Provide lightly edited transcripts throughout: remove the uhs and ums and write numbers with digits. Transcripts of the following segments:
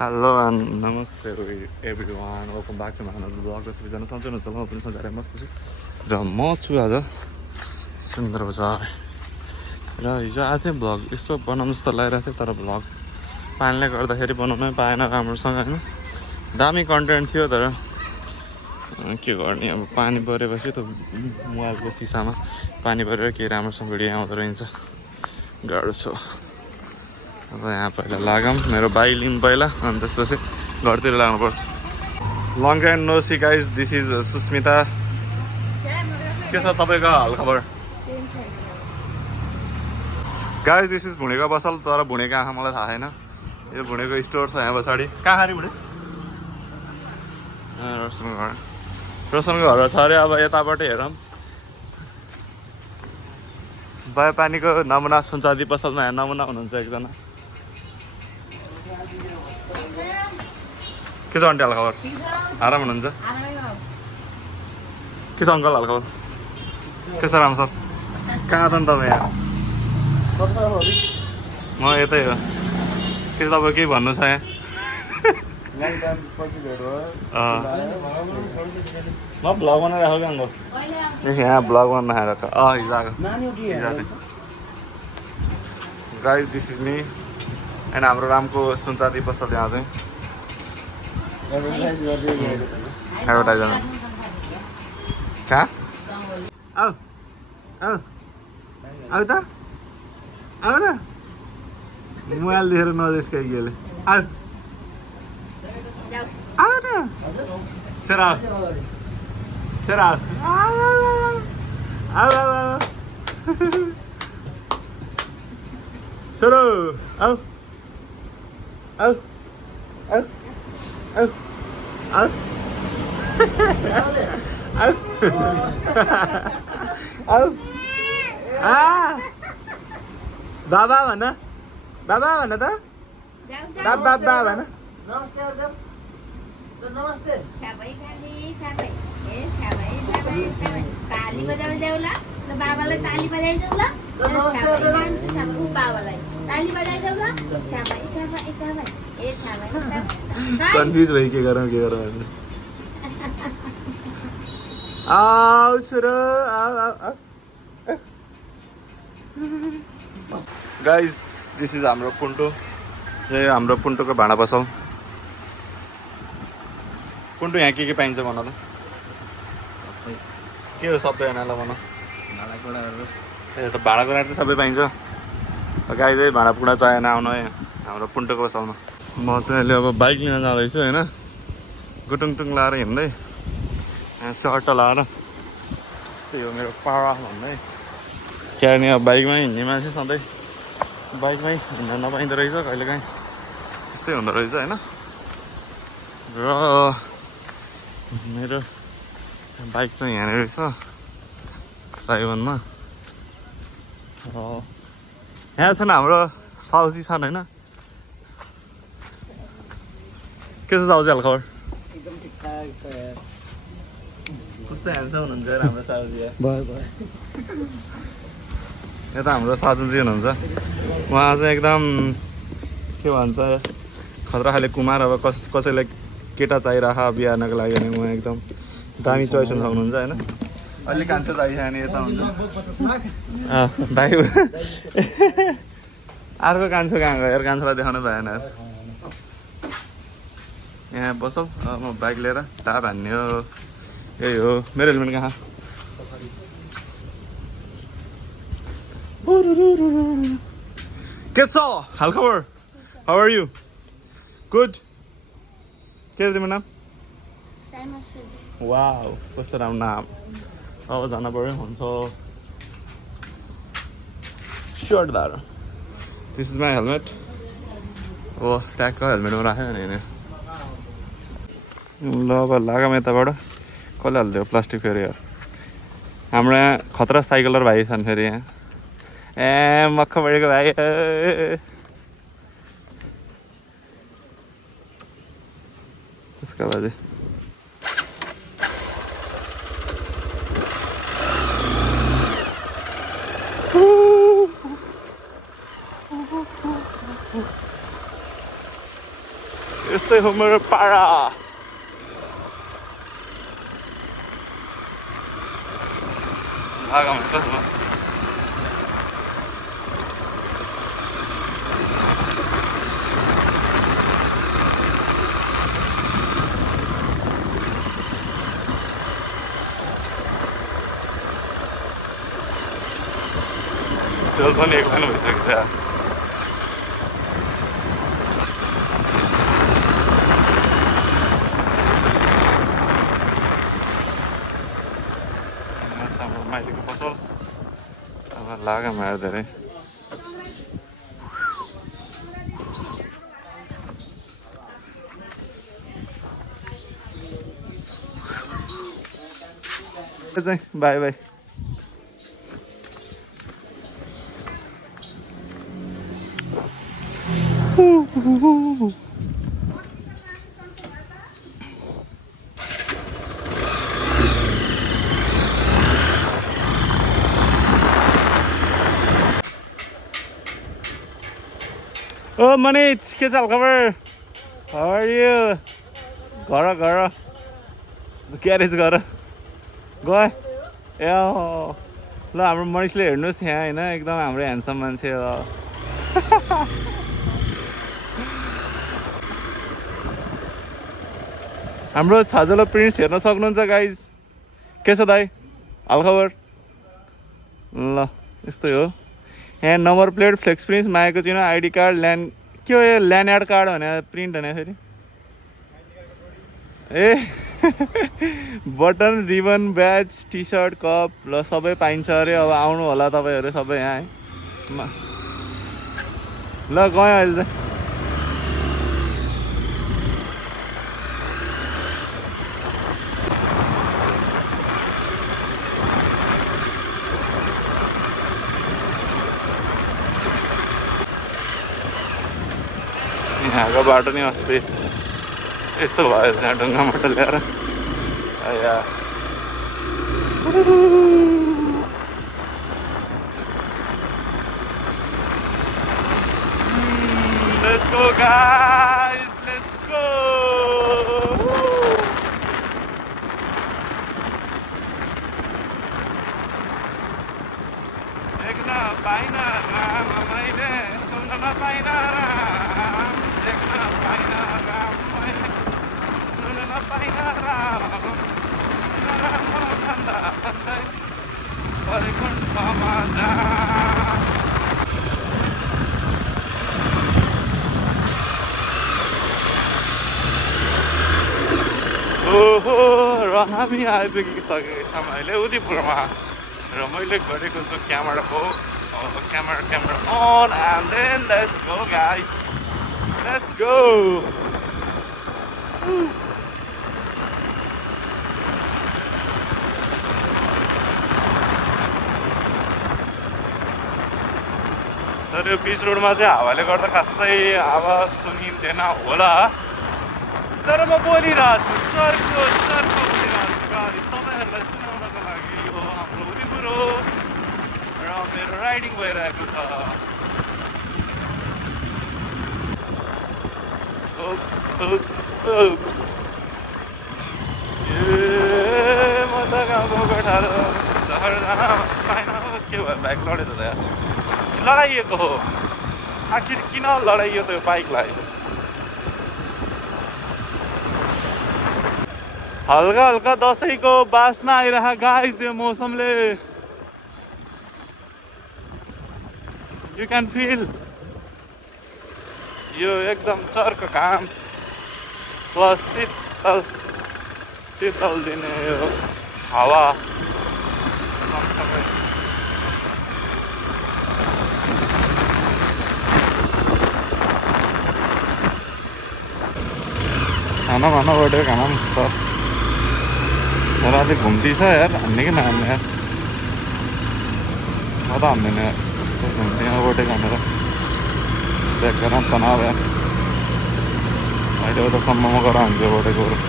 Hello and नमस्ते everyone, welcome back to my another blog. र सबैजना सन्चै हुनुहुन्छ होला, म पनि सन्चै मस्त छु। र म छु आज सुन्दर बजार। र हिजो आएको थिएँ भ्लग यसो बनाउनु जस्तो लागिरहेको थियो, तर भ्लग पानीले गर्दाखेरि बनाउनै पाएन राम्रोसँग होइन। दामी कन्टेन्ट थियो, तर के गर्ने अब पानी परेपछि त मोबाइलको सिसामा पानी परेर केही राम्रोसँग भिडियो आउँदो रहेछ। गाह्रो छ। अब यहाँ पहिला लागौँ, मेरो बाइक लिउँ पहिला, अनि त्यसपछि घरतिर लाग्नुपर्छ। Long time no see guys, this is Susmita. के छ तपाईँको हालखबर? गाइज दिस इज भुँडेको बसल, तर भुँडेको आँखा मलाई थाहा छैन। यो भुँडेको स्टोर छ यहाँ पछाडि। कहाँ खाने भुँडे? रोशनको घर छ अरे। अब यताबाट हेरौँ, बायो पानीको नमुना सुनचाँदी पसलमा यहाँ नमुना हुनुहुन्छ एकजना। के छ आन्टी हालखबर? आराम हुनुहुन्छ? के छ अङ्कल हालखबर? के छ राम सर? कहाँ त नि तपाईँ यहाँ? म यतै हो। के तपाईँ केही भन्नु छ यहाँ? म भ्लग बनाइराखेको क्या अङ्कल। यहाँ भ्लग बनाउन आएर हिजो आएको। Guys this is me and हाम्रो रामको सुनचाँदी पसल यहाँ चाहिँ एडभर्टाइज कहाँ? आऊ आऊ आऊ त आऊ न, मोबाइल देखेर नजिस्काइ गेले। आऊ आऊ न, छोरा छोरा आऊ आऊ छोरो आऊ आऊ आऊ आऊ आऊ आऊ बाबा भन, बाबा भन त, बाबा भन। नमस्ते। ताली बजाइदेऊ ल, बाबालाई ताली बजाइदेऊ ल, बाबालाई ताली बजाइदेऊ ल। कन्फ्युज भयो के गरौँ भन्ने। आऊ छोरो आऊ आऊ आऊ। गाइज दिस इज हाम्रो पुन्टु। यो हाम्रो पुन्टुको भाँडा पसल। पुन्टु यहाँ के पाइन्छ भन त? के हो सबै यहाँलाई भन? ए त भाँडाकुँडा चाहिँ सबै पाइन्छ। गाइज है, भाँडाकुँडा चाहिएन आउनु है हाम्रो पुन्टुको पसलमा। म चाहिँ अहिले अब बाइक लिन जाँदैछु होइन, गुटुङटुङ लाएर हिँड्दै, यहाँ चट्ट लाएर। त्यही हो मेरो पारा भन्दै। किनभने अब बाइकमै हिँड्ने मान्छे सधैँ बाइकमै हिँड्न नपाइँदो रहेछ, कहिलेकाहीँ त्यस्तै हुँदो रहेछ होइन। र मेरो बाइक चाहिँ यहाँनिर रहेछ साइवनमा। यहाँ छन् हाम्रो साउजी छन् होइन। के छ साउजी हालखबर? एकदम ठिकठाक छ यार। कस्तो ह्यान्डसम हुनुहुन्छ हाम्रो साउजी यार। भयो यता हाम्रो साजुजी हुनुहुन्छ, उहाँ चाहिँ एकदम के भन्छ खतरा खाले कुमार। अब कसैलाई केटा चाहिरहेको बिहानको लागि भने उहाँ एकदम दामी चोइस हुन सक्नुहुन्छ होइन। अहिले कान्छो चाहिन्छ भने यता हुन्छ भाइ। अर्को कान्छो कहाँ गयो यार? कान्छोलाई देखाउनु भएन। यहाँ बसौँ, म बाइक लिएर टाप हान्ने हो। यही हो मेरो हेलमेट कहाँ? के छ हालखबर? How are you? गुड। के अरे तिम्रो नाम? वाउ, कस्तो राम्रो नाम। अब जान पऱ्यो हुन्छ। सर्ट दार, दिस इज माई हेलमेट। हो ट्यागको हेलमेटमा राख्यो भने ल अब लागौँ यताबाट। कसले हालिदियो प्लास्टिक फेरि यार? हाम्रो यहाँ खतरा साइकलर भाइ छन् फेरि यहाँ। ए मक्ख बढेको भाइ। त्यसको बाजे यस्तै हो मेरो पारा आगाम त तेल पनि एक लाइन भइसकेको थियो माइतीको पसल अब लाग्यो मेरो धेरै बाई बाई Oh, Manich, के चाल खबर? How are you? घर घर ग्यारेज घर गए ए ल हाम्रो मनिषले हेर्नुहोस् यहाँ होइन एकदम हाम्रो ह्यान्डसम मान्छे हो हाम्रो छाजलो प्रिन्ट्स हेर्न सक्नुहुन्छ गाइज के छ दाइ हालखबर ल यस्तै हो यहाँ नम्बर प्लेट फ्लेक्स प्रिन्ट मागेको चिनो आइडी कार्ड ल्यान्ड के हो यो ल्यान्ड कार्ड भने प्रिन्ट भने फेरि ए button ribbon batch T shirt cup ल सबै पाइन्छ अरे अब आउनु होला तपाईँहरू सबै यहाँ है ल गएँ अहिले चाहिँ यहाँको बाटो नि अस्ति यस्तो भयो यहाँ ढुङ्गाबाट ल्याएर Let's go guys, let's go. देखना पाइना राम मैले सुन्न नपाइना राम देखना पाइना राम मैले सुन्न नपाइना राम राम भन्दा भन्दै वैकुण्ठमा जा ओहो र हामी आइपुगेको समयले उदयपुरमा र मैले गरेको छु क्यामेराको camera on and then let's go guys let's go तर यो पिच रोडमा चाहिँ हावाले गर्दा खासै आवाज सुनिँदैन होला तर म बोलिरहेको छु चर्को बोलिरहेको छु गाइस तपाईँहरूलाई सुनाउनको लागि यो हाम्रो उदयपुर हो र मेरो राइडिङ भइरहेको छ ए म त गाउँको गोठालो सहर जान पाइन के भयो बाइक लडेछ त यार लडाइएको हो आखिर किन लडाइयो त यो बाइकलाई हल्का हल्का दसैँको बास्ना आइरह गाइस यो मौसमले यु क्यान फिल यो एकदम चर्को घाम प्लस शीतल दिने यो हावा खाना बर्थडे खाना पनि छ तर अझै घुम्ती छ यार हान्ने कि नहान्ने यार म त हान्दैन यार घुम्तीमा बर्थडे खानेर चेक गरेर तनाव यार अहिले उतासम्ममा गएर हान्छ बर्थडेको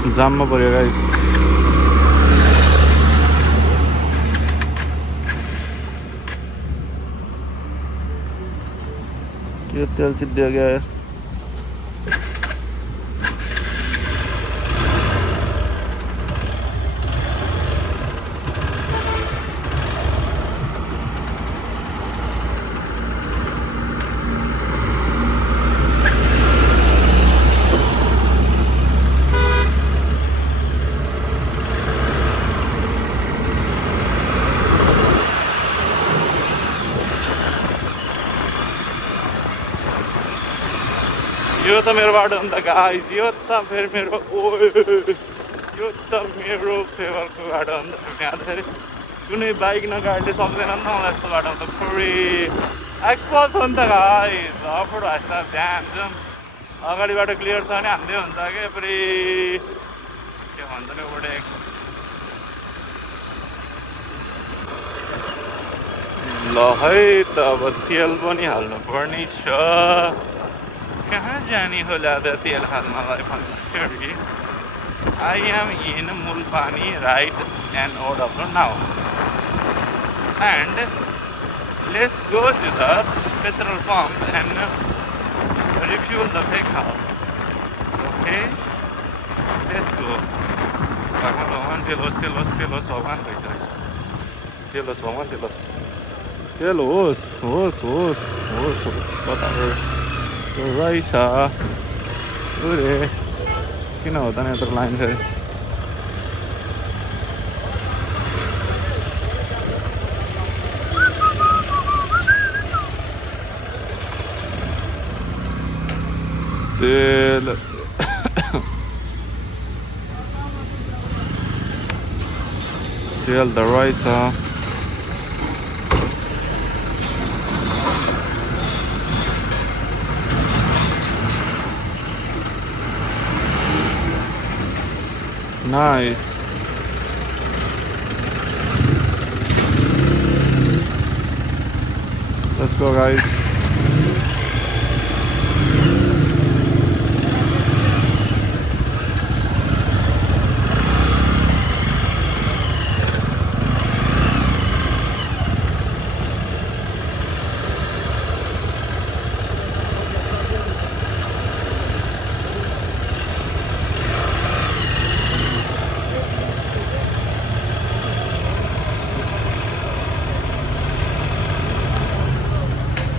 जाममा पऱ्यो गाइस के तेल चिद्दियो क्या यो त मेरो बाटो अन्त गाइस यो त फेरि मेरो यो त मेरो फेभरको बाटो अन्त यहाँ त फेरि कुनै बाइक न गाडीले सक्दैन नि त मलाई यस्तो बाटो त पुरै एक्सपोज हो नि त गाइस अफरोड हास्दा ध्यान जाउँ अगाडि बाटो क्लियर छ भने हान्दै हुन्छ क्या पुरै के भन्छ नि ओडेक ल है त अब तेल पनि हाल्नु पर्ने छ कहाँ जाने होला त तेल हाल्नलाई भन्दाखेरि I am in Mulpani right and out of now and let's go to the petrol pump and refuel the vehicle. Okay, let's go. Whatever. रहेछ रे किन हुँदैन यत्रो लाइन फेरि तेल तेल त रहेछ Nice. Let's go, guys.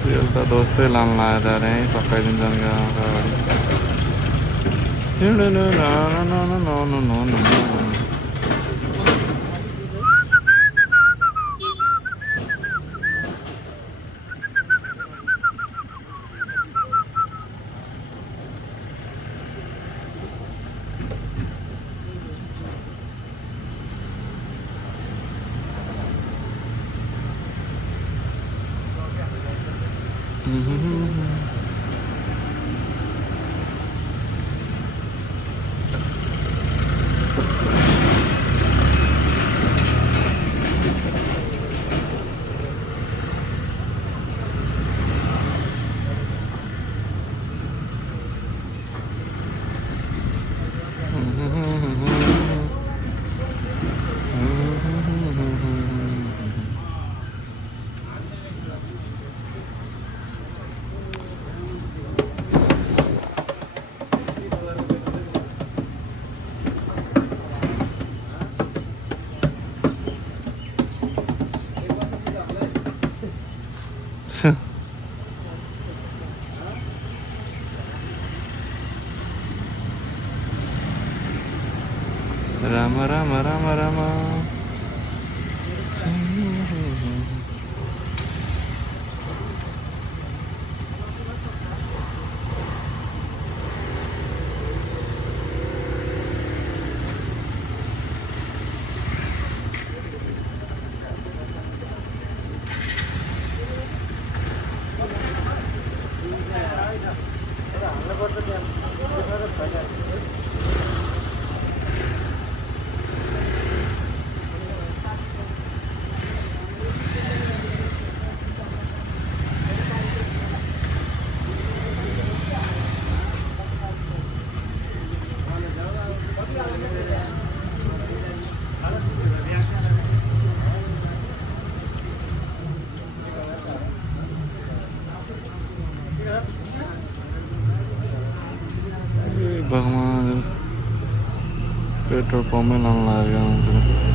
तेल त दोस्तै लान लाएर अरे पकाइदिन्छन् Rama Rama Rama Rama. बागमा पेट्रोल पम्पै लाउनु लागेको हुन्छ